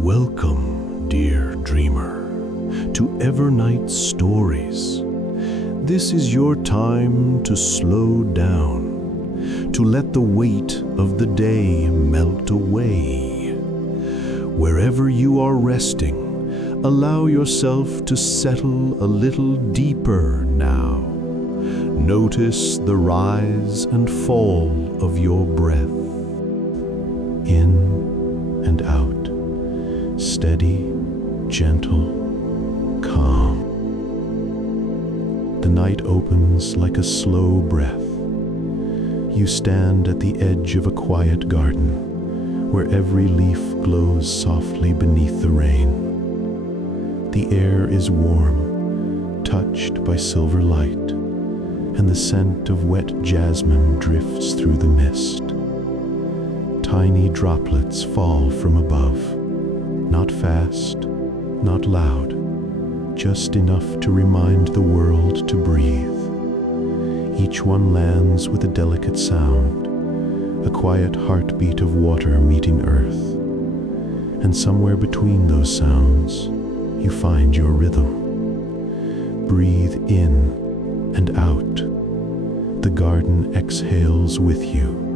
Welcome, dear dreamer, to Evernight Stories. This is your time to slow down, to let the weight of the day melt away. Wherever you are resting, allow yourself to settle a little deeper now. Notice the rise and fall of your breath. In and out. Steady, gentle, calm. The night opens like a slow breath. You stand at the edge of a quiet garden, where every leaf glows softly beneath the rain. The air is warm, touched by silver light, and the scent of wet jasmine drifts through the mist. Tiny droplets fall from above. Not fast, not loud, just enough to remind the world to breathe. Each one lands with a delicate sound, a quiet heartbeat of water meeting earth. And somewhere between those sounds, you find your rhythm. Breathe in and out. The garden exhales with you.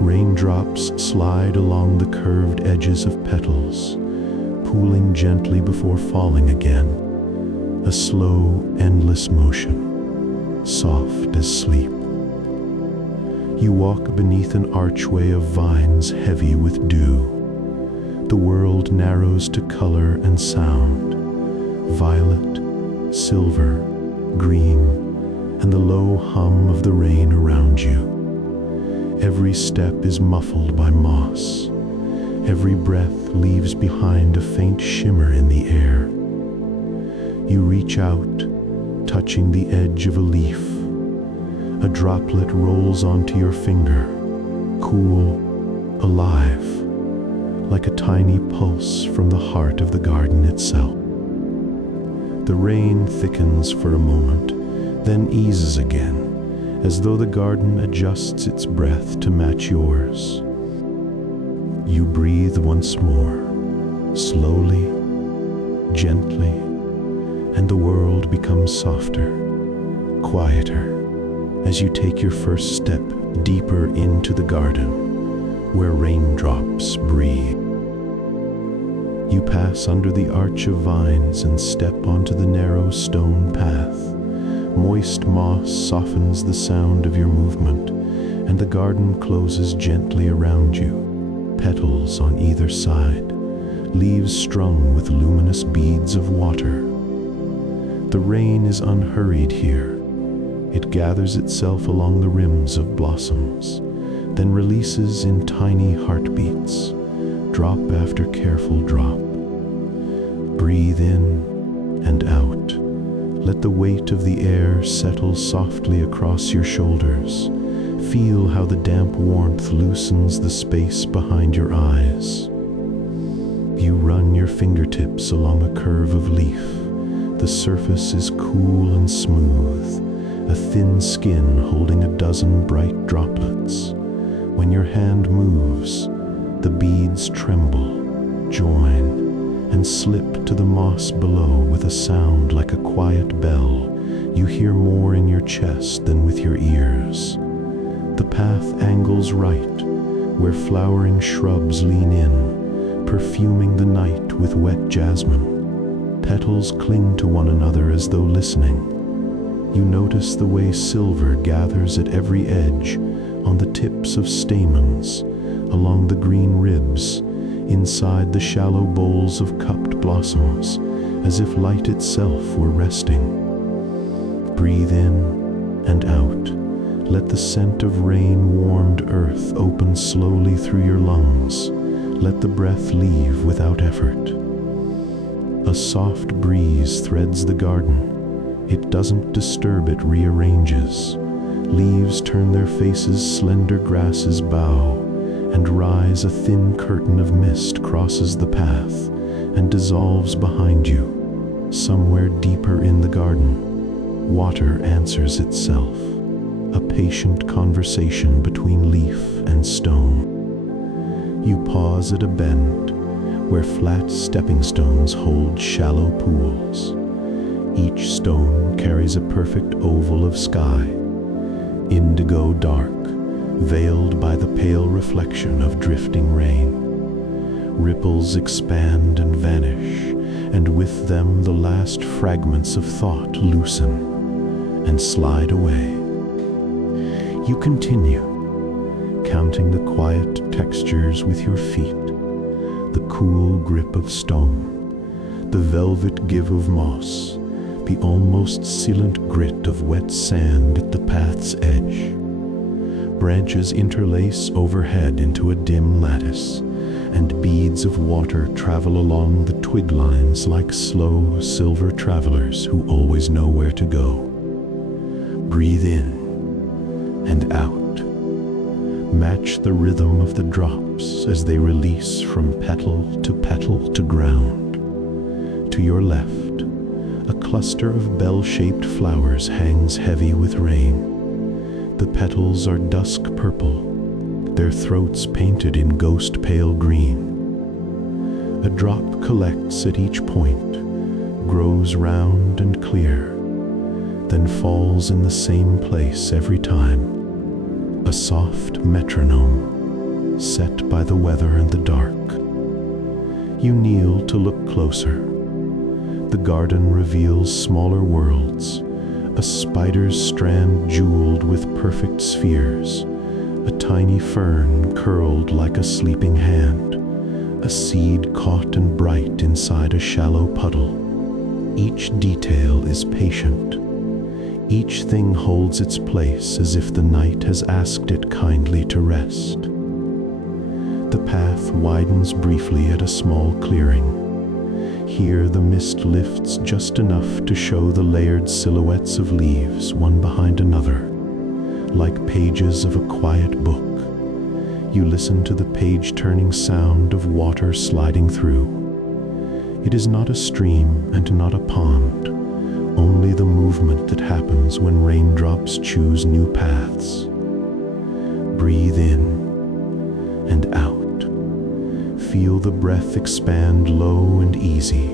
Raindrops slide along the curved edges of petals, pooling gently before falling again, a slow, endless motion, soft as sleep. You walk beneath an archway of vines heavy with dew. The world narrows to color and sound, violet, silver, green, and the low hum of the rain around you. Every step is muffled by moss. Every breath leaves behind a faint shimmer in the air. You reach out, touching the edge of a leaf. A droplet rolls onto your finger, cool, alive, like a tiny pulse from the heart of the garden itself. The rain thickens for a moment, then eases again, as though the garden adjusts its breath to match yours. You breathe once more, slowly, gently, and the world becomes softer, quieter, as you take your first step deeper into the garden where raindrops breathe. You pass under the arch of vines and step onto the narrow stone path. Moist moss softens the sound of your movement, and the garden closes gently around you, petals on either side, leaves strung with luminous beads of water. The rain is unhurried here. It gathers itself along the rims of blossoms, then releases in tiny heartbeats, drop after careful drop. Breathe in and out. Let the weight of the air settle softly across your shoulders. Feel how the damp warmth loosens the space behind your eyes. You run your fingertips along a curve of leaf. The surface is cool and smooth, a thin skin holding a dozen bright droplets. When your hand moves, the beads tremble, join, and slip to the moss below with a sound like a quiet bell. You hear more in your chest than with your ears. The path angles right, where flowering shrubs lean in, perfuming the night with wet jasmine. Petals cling to one another as though listening. You notice the way silver gathers at every edge, on the tips of stamens, along the green ribs, inside the shallow bowls of cupped blossoms, as if light itself were resting. Breathe in and out. Let the scent of rain-warmed earth open slowly through your lungs. Let the breath leave without effort. A soft breeze threads the garden. It doesn't disturb, it rearranges. Leaves turn their faces, slender grasses bow, and rise. A thin curtain of mist crosses the path and dissolves behind you. Somewhere deeper in the garden, water answers itself, a patient conversation between leaf and stone. You pause at a bend, where flat stepping stones hold shallow pools. Each stone carries a perfect oval of sky, indigo dark, veiled by the pale reflection of drifting rain. Ripples expand and vanish, and with them the last fragments of thought loosen and slide away. You continue, counting the quiet textures with your feet, the cool grip of stone, the velvet give of moss, the almost sealant grit of wet sand at the path's edge. Branches interlace overhead into a dim lattice, and beads of water travel along the twig lines like slow silver travelers who always know where to go. Breathe in and out. Match the rhythm of the drops as they release from petal to ground. To your left, a cluster of bell-shaped flowers hangs heavy with rain. The petals are dusk purple, their throats painted in ghost-pale green. A drop collects at each point, grows round and clear, then falls in the same place every time, a soft metronome, set by the weather and the dark. You kneel to look closer. The garden reveals smaller worlds, a spider's strand jeweled with perfect spheres, a tiny fern curled like a sleeping hand, a seed caught and bright inside a shallow puddle. Each detail is patient. Each thing holds its place as if the night has asked it kindly to rest. The path widens briefly at a small clearing. Here the mist lifts just enough to show the layered silhouettes of leaves, one behind another, like pages of a quiet book. You listen to the page-turning sound of water sliding through. It is not a stream and not a pond, only the movement that happens when raindrops choose new paths. Breathe in and out. Feel the breath expand low and easy,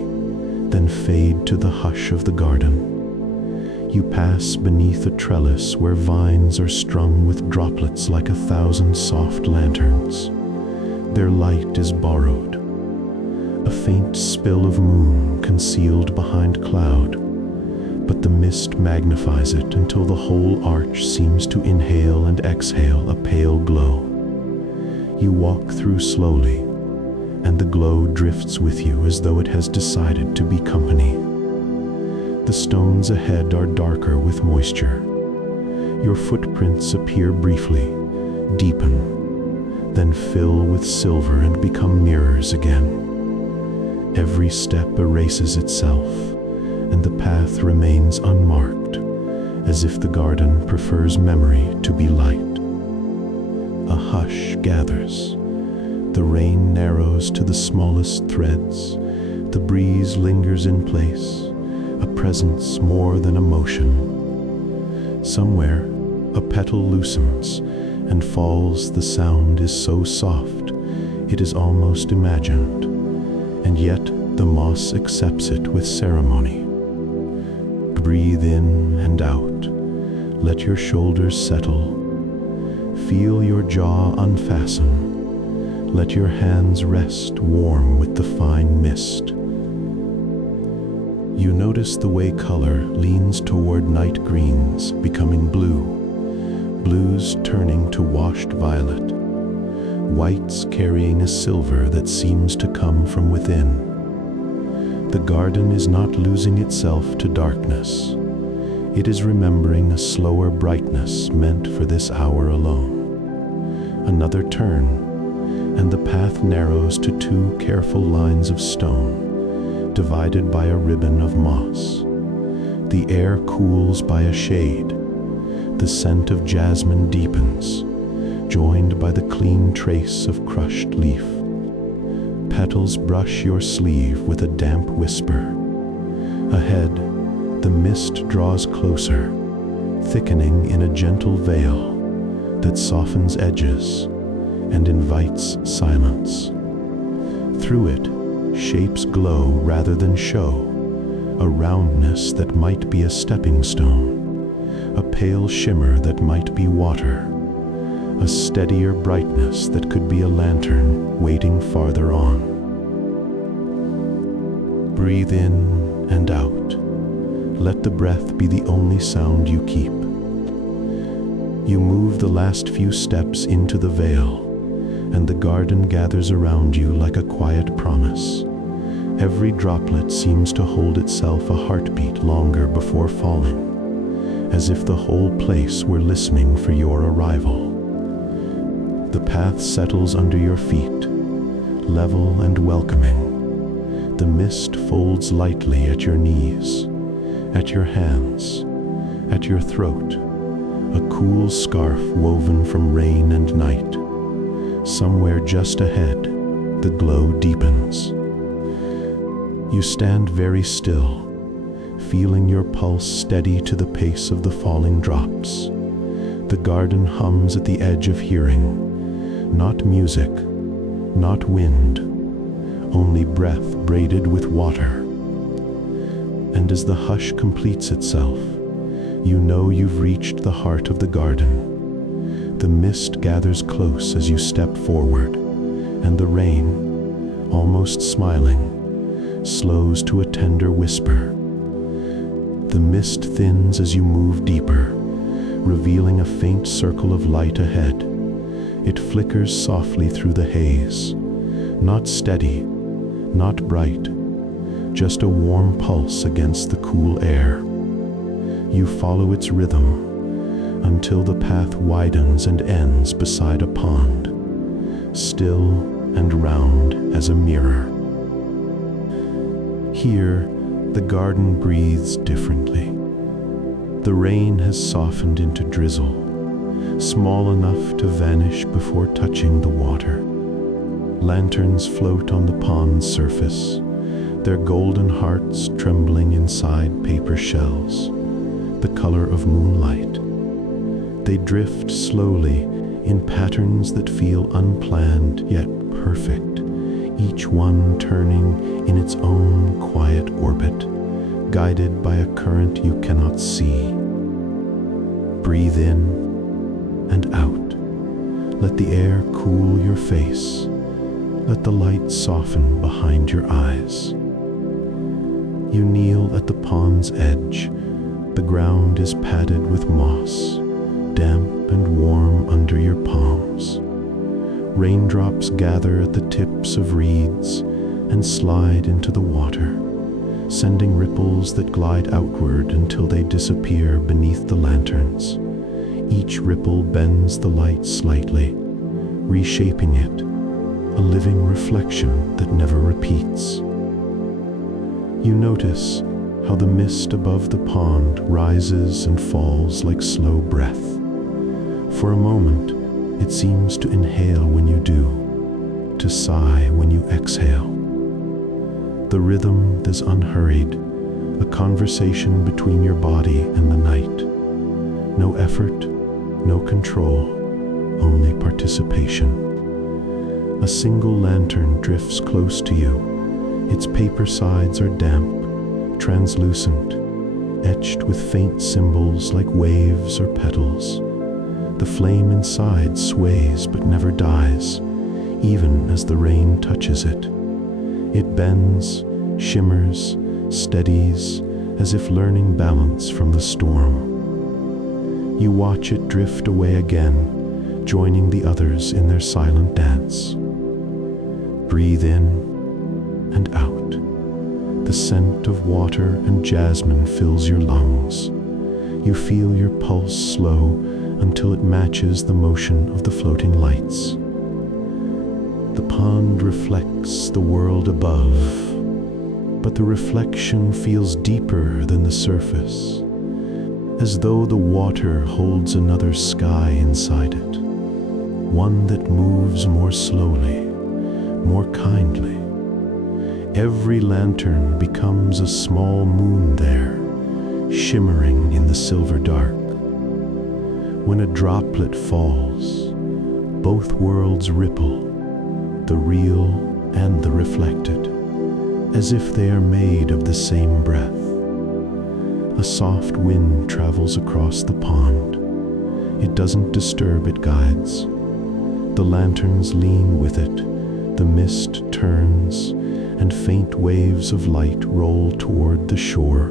then fade to the hush of the garden. You pass beneath a trellis where vines are strung with droplets like 1,000 soft lanterns. Their light is borrowed, a faint spill of moon concealed behind cloud, but the mist magnifies it until the whole arch seems to inhale and exhale a pale glow. You walk through slowly, and the glow drifts with you as though it has decided to be company. The stones ahead are darker with moisture. Your footprints appear briefly, deepen, then fill with silver and become mirrors again. Every step erases itself, and the path remains unmarked, as if the garden prefers memory to be light. A hush gathers. The rain narrows to the smallest threads. The breeze lingers in place, a presence more than a motion. Somewhere, a petal loosens and falls. The sound is so soft, it is almost imagined, and yet the moss accepts it with ceremony. Breathe in and out. Let your shoulders settle. Feel your jaw unfasten. Let your hands rest warm with the fine mist. You notice the way color leans toward night greens, becoming blue, blues turning to washed violet, whites carrying a silver that seems to come from within. The garden is not losing itself to darkness. It is remembering a slower brightness meant for this hour alone. Another turn, and the path narrows to 2 careful lines of stone, divided by a ribbon of moss. The air cools by a shade. The scent of jasmine deepens, joined by the clean trace of crushed leaf. Petals brush your sleeve with a damp whisper. Ahead, the mist draws closer, thickening in a gentle veil that softens edges and invites silence. Through it, Shapes glow rather than show, a roundness that might be a stepping stone, a pale shimmer that might be water, a steadier brightness that could be a lantern waiting farther on. Breathe in and out. Let the breath be the only sound you keep. You move the last few steps into the veil, and the garden gathers around you like a quiet promise. Every droplet seems to hold itself a heartbeat longer before falling, as if the whole place were listening for your arrival. The path settles under your feet, level and welcoming. The mist folds lightly at your knees, at your hands, at your throat, a cool scarf woven from rain and night. Somewhere just ahead, the glow deepens. You stand very still, feeling your pulse steady to the pace of the falling drops. The garden hums at the edge of hearing, not music, not wind, only breath braided with water. And as the hush completes itself, you know you've reached the heart of the garden. The mist gathers close as you step forward, and the rain, almost smiling, slows to a tender whisper. The mist thins as you move deeper, revealing a faint circle of light ahead. It flickers softly through the haze, not steady, not bright, just a warm pulse against the cool air. You follow its rhythm until the path widens and ends beside a pond, still and round as a mirror. Here, the garden breathes differently. The rain has softened into drizzle, small enough to vanish before touching the water. Lanterns float on the pond's surface, their golden hearts trembling inside paper shells, the color of moonlight. They drift slowly in patterns that feel unplanned yet perfect, each one turning in its own quiet orbit, guided by a current you cannot see. Breathe in and out. Let the air cool your face. Let the light soften behind your eyes. You kneel at the pond's edge. The ground is padded with moss, damp and warm under your palms. Raindrops gather at the tips of reeds and slide into the water, sending ripples that glide outward until they disappear beneath the lanterns. Each ripple bends the light slightly, reshaping it, a living reflection that never repeats. You notice how the mist above the pond rises and falls like slow breath. For a moment, it seems to inhale when you do, to sigh when you exhale. The rhythm is unhurried, a conversation between your body and the night. No effort, no control, only participation. A single lantern drifts close to you. Its paper sides are damp, translucent, etched with faint symbols like waves or petals. The flame inside sways but never dies, even as the rain touches it. It bends, shimmers, steadies, as if learning balance from the storm. You watch it drift away again, joining the others in their silent dance. Breathe in and out. The scent of water and jasmine fills your lungs. You feel your pulse slow until it matches the motion of the floating lights. The pond reflects the world above, but the reflection feels deeper than the surface, as though the water holds another sky inside it, one that moves more slowly, more kindly. Every lantern becomes a small moon there, shimmering in the silver dark. When a droplet falls, both worlds ripple, the real and the reflected. as if they are made of the same breath. A soft wind travels across the pond. It doesn't disturb, it guides. The lanterns lean with it, the mist turns, and faint waves of light roll toward the shore,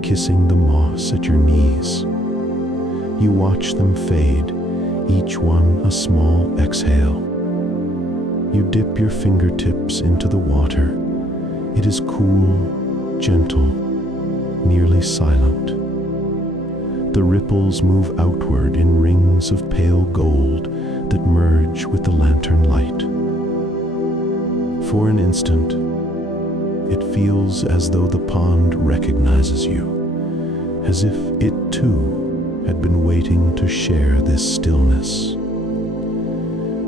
kissing the moss at your knees. You watch them fade, each one a small exhale. You dip your fingertips into the water. It is cool, gentle, nearly silent. The ripples move outward in rings of pale gold that merge with the lantern light. For an instant, it feels as though the pond recognizes you, as if it too had been waiting to share this stillness.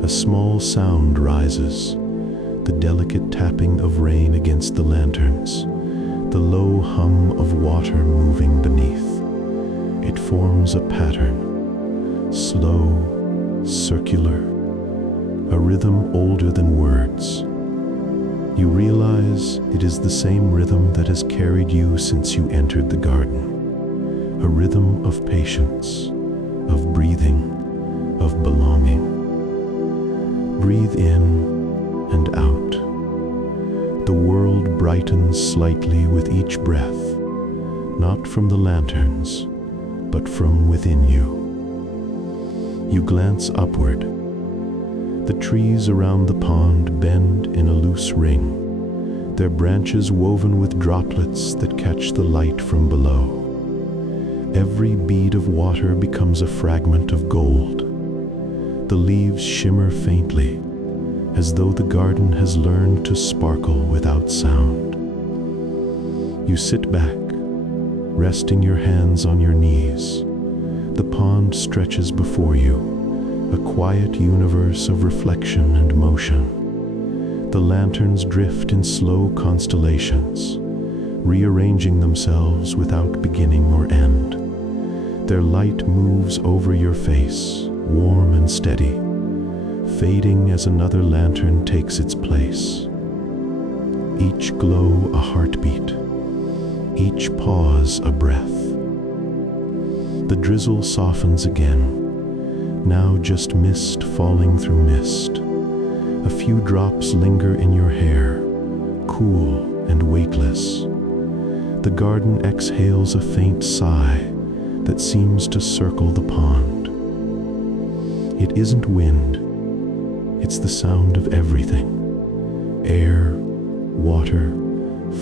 A small sound rises, the delicate tapping of rain against the lanterns, the low hum of water moving beneath. It forms a pattern, slow, circular, a rhythm older than words. You realize it is the same rhythm that has carried you since you entered the garden, a rhythm of patience, of breathing, of belonging. Breathe in and out. The world brightens slightly with each breath, not from the lanterns, but from within you. You glance upward. The trees around the pond bend in a loose ring, their branches woven with droplets that catch the light from below. Every bead of water becomes a fragment of gold. The leaves shimmer faintly, as though the garden has learned to sparkle without sound. You sit back, resting your hands on your knees. The pond stretches before you, a quiet universe of reflection and motion. The lanterns drift in slow constellations, rearranging themselves without beginning or end. Their light moves over your face, warm and steady, fading as another lantern takes its place. Each glow a heartbeat, each pause a breath. The drizzle softens again, now just mist falling through mist. A few drops linger in your hair, cool and weightless. The garden exhales a faint sigh that seems to circle the pond. It isn't wind, it's the sound of everything. Air, water,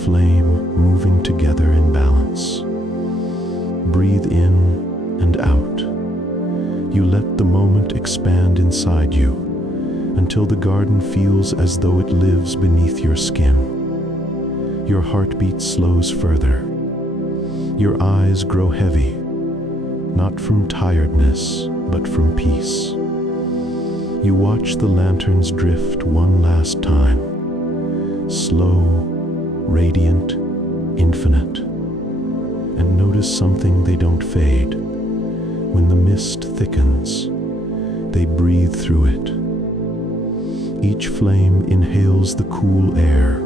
flame moving together in balance. Breathe in and out. You let the moment expand inside you until the garden feels as though it lives beneath your skin. Your heartbeat slows further. Your eyes grow heavy, not from tiredness, but from peace. You watch the lanterns drift one last time, slow, radiant, infinite, and notice something: they don't fade. When the mist thickens, they breathe through it. Each flame inhales the cool air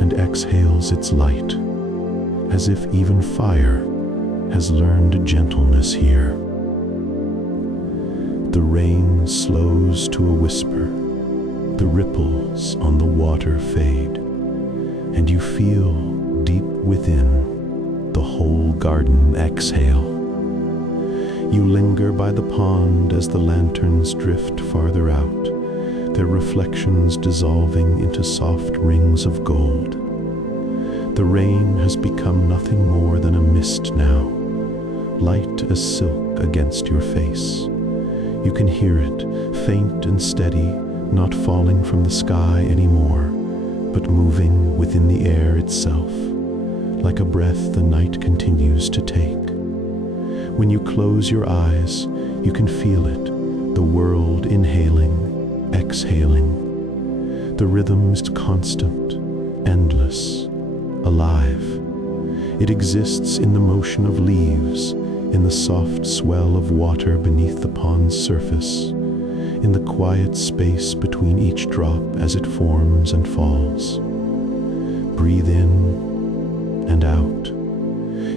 and exhales its light, as if even fire has learned gentleness here. The rain slows to a whisper, the ripples on the water fade, and you feel deep within the whole garden exhale. You linger by the pond as the lanterns drift farther out, their reflections dissolving into soft rings of gold. The rain has become nothing more than a mist now, light as silk against your face. You can hear it, faint and steady, not falling from the sky anymore, but moving within the air itself, like a breath the night continues to take. When you close your eyes, you can feel it, the world inhaling, exhaling. The rhythm is constant, endless, alive. It exists in the motion of leaves, in the soft swell of water beneath the pond's surface, in the quiet space between each drop as it forms and falls. Breathe in and out.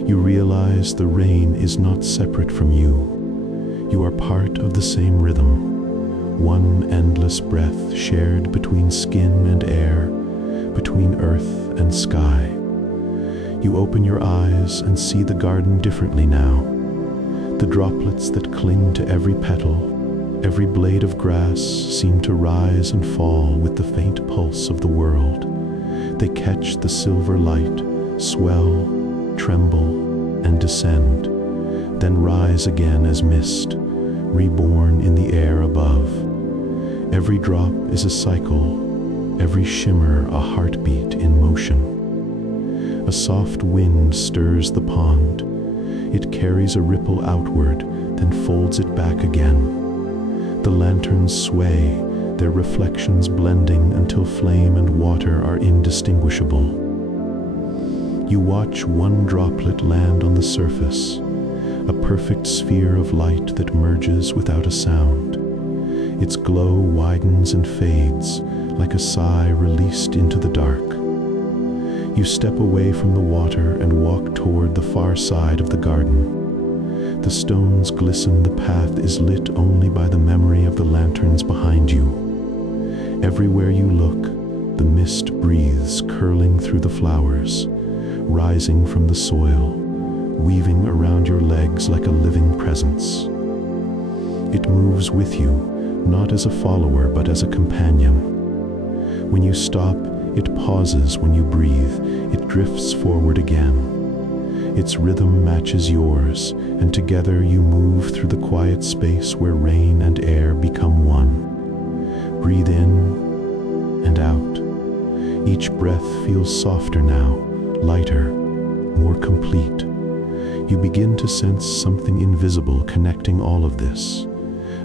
You realize the rain is not separate from you. You are part of the same rhythm, one endless breath shared between skin and air, between earth and sky. You open your eyes and see the garden differently now. The droplets that cling to every petal, every blade of grass seem to rise and fall with the faint pulse of the world. They catch the silver light, swell, tremble, and descend, then rise again as mist, reborn in the air above. Every drop is a cycle, every shimmer a heartbeat in motion. A soft wind stirs the pond. It carries a ripple outward, then folds it back again. The lanterns sway, their reflections blending until flame and water are indistinguishable. You watch one droplet land on the surface, a perfect sphere of light that merges without a sound. Its glow widens and fades, like a sigh released into the dark. You step away from the water and walk toward the far side of the garden. The stones glisten, the path is lit only by the memory of the lanterns behind you. Everywhere you look, the mist breathes, curling through the flowers, rising from the soil, weaving around your legs like a living presence. It moves with you, not as a follower, but as a companion. When you stop, it pauses. When you breathe, it drifts forward again. Its rhythm matches yours, and together you move through the quiet space where rain and air become one. Breathe in and out. Each breath feels softer now, lighter, more complete. You begin to sense something invisible connecting all of this,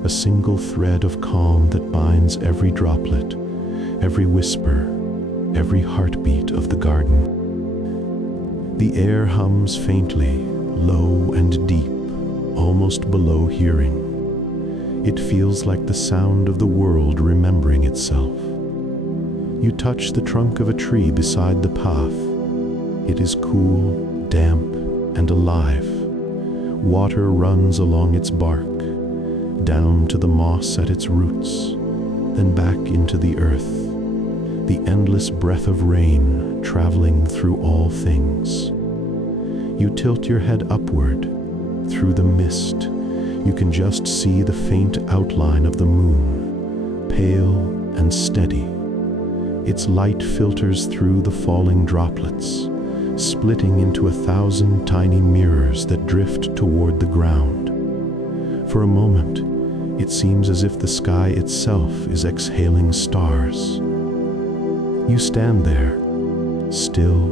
a single thread of calm that binds every droplet, every whisper, every heartbeat of the garden. The air hums faintly, low and deep, almost below hearing. It feels like the sound of the world remembering itself. You touch the trunk of a tree beside the path. It is cool, damp, and alive. Water runs along its bark, down to the moss at its roots, then back into the earth. The endless breath of rain traveling through all things. You tilt your head upward. Through the mist, you can just see the faint outline of the moon, pale and steady. Its light filters through the falling droplets, splitting into 1,000 tiny mirrors that drift toward the ground. For a moment, it seems as if the sky itself is exhaling stars. You stand there, still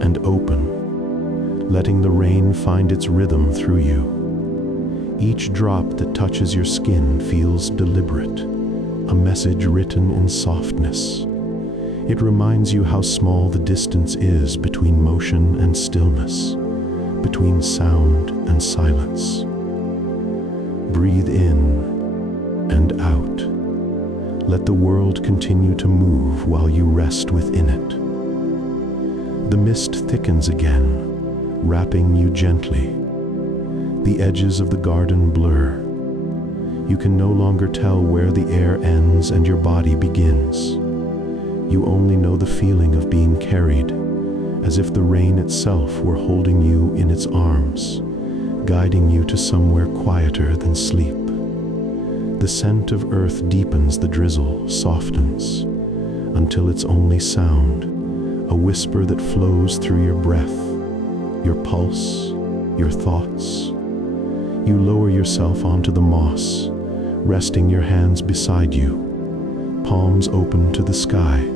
and open, letting the rain find its rhythm through you. Each drop that touches your skin feels deliberate, a message written in softness. It reminds you how small the distance is between motion and stillness, between sound and silence. Breathe in and out. Let the world continue to move while you rest within it. The mist thickens again, wrapping you gently. The edges of the garden blur. You can no longer tell where the air ends and your body begins. You only know the feeling of being carried, as if the rain itself were holding you in its arms, guiding you to somewhere quieter than sleep. The scent of earth deepens, the drizzle softens, until it's only sound, a whisper that flows through your breath, your pulse, your thoughts. You lower yourself onto the moss, resting your hands beside you, palms open to the sky.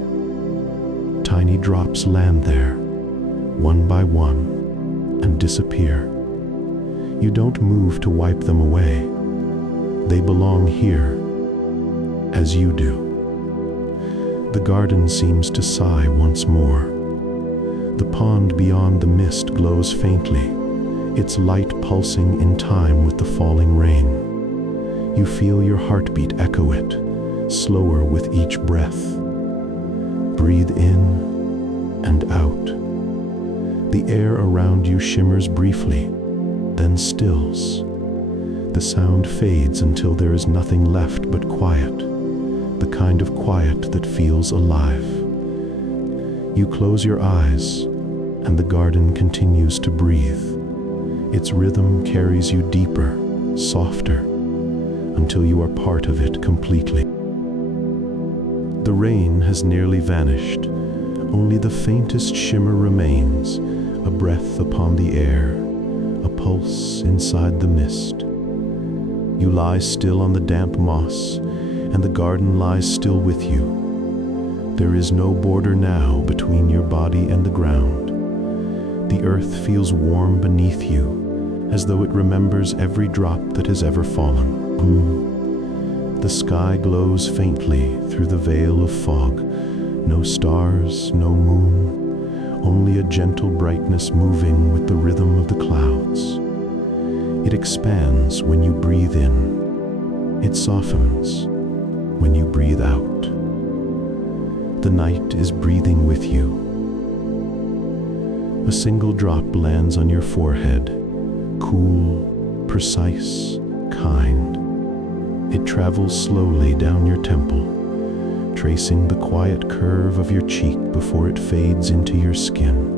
Tiny drops land there, one by one, and disappear. You don't move to wipe them away. They belong here, as you do. The garden seems to sigh once more. The pond beyond the mist glows faintly, its light pulsing in time with the falling rain. You feel your heartbeat echo it, slower with each breath. Breathe in and out. The air around you shimmers briefly, then stills. The sound fades until there is nothing left but quiet, the kind of quiet that feels alive. You close your eyes, and the garden continues to breathe. Its rhythm carries you deeper, softer, until you are part of it completely. The rain has nearly vanished. Only the faintest shimmer remains, a breath upon the air, a pulse inside the mist. You lie still on the damp moss, and the garden lies still with you. There is no border now between your body and the ground. The earth feels warm beneath you, as though it remembers every drop that has ever fallen. The sky glows faintly through the veil of fog. No stars, no moon, only a gentle brightness moving with the rhythm of the clouds. It expands when you breathe in. It softens when you breathe out. The night is breathing with you. A single drop lands on your forehead, cool, precise, kind. It travels slowly down your temple, tracing the quiet curve of your cheek before it fades into your skin.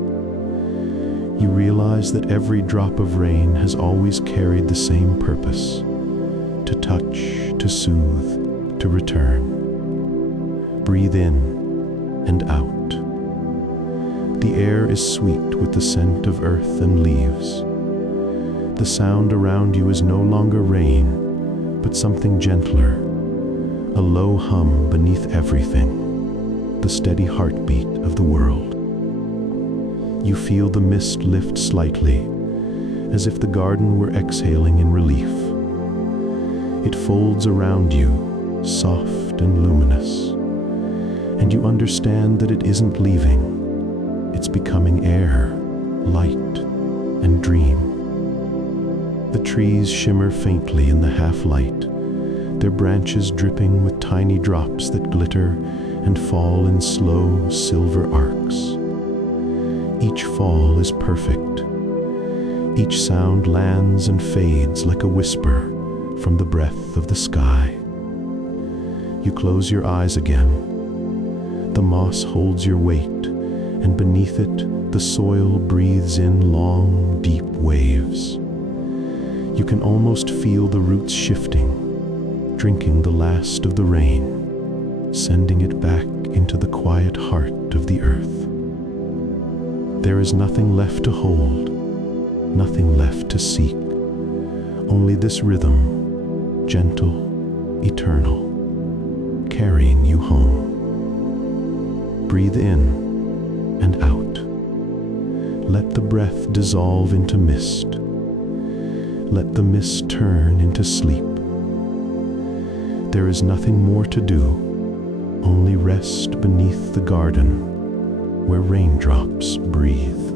You realize that every drop of rain has always carried the same purpose: to touch, to soothe, to return. Breathe in and out. The air is sweet with the scent of earth and leaves. The sound around you is no longer rain, but something gentler, a low hum beneath everything, the steady heartbeat of the world. You feel the mist lift slightly, as if the garden were exhaling in relief. It folds around you, soft and luminous, and you understand that it isn't leaving. It's becoming air, light, and dream. The trees shimmer faintly in the half-light, their branches dripping with tiny drops that glitter and fall in slow silver arcs. Each fall is perfect. Each sound lands and fades like a whisper from the breath of the sky. You close your eyes again. The moss holds your weight, and beneath it, the soil breathes in long, deep waves. You can almost feel the roots shifting, drinking the last of the rain, sending it back into the quiet heart of the earth. There is nothing left to hold, nothing left to seek, only this rhythm, gentle, eternal, carrying you home. Breathe in and out. Let the breath dissolve into mist. Let the mist turn into sleep. There is nothing more to do, only rest beneath the garden where raindrops breathe.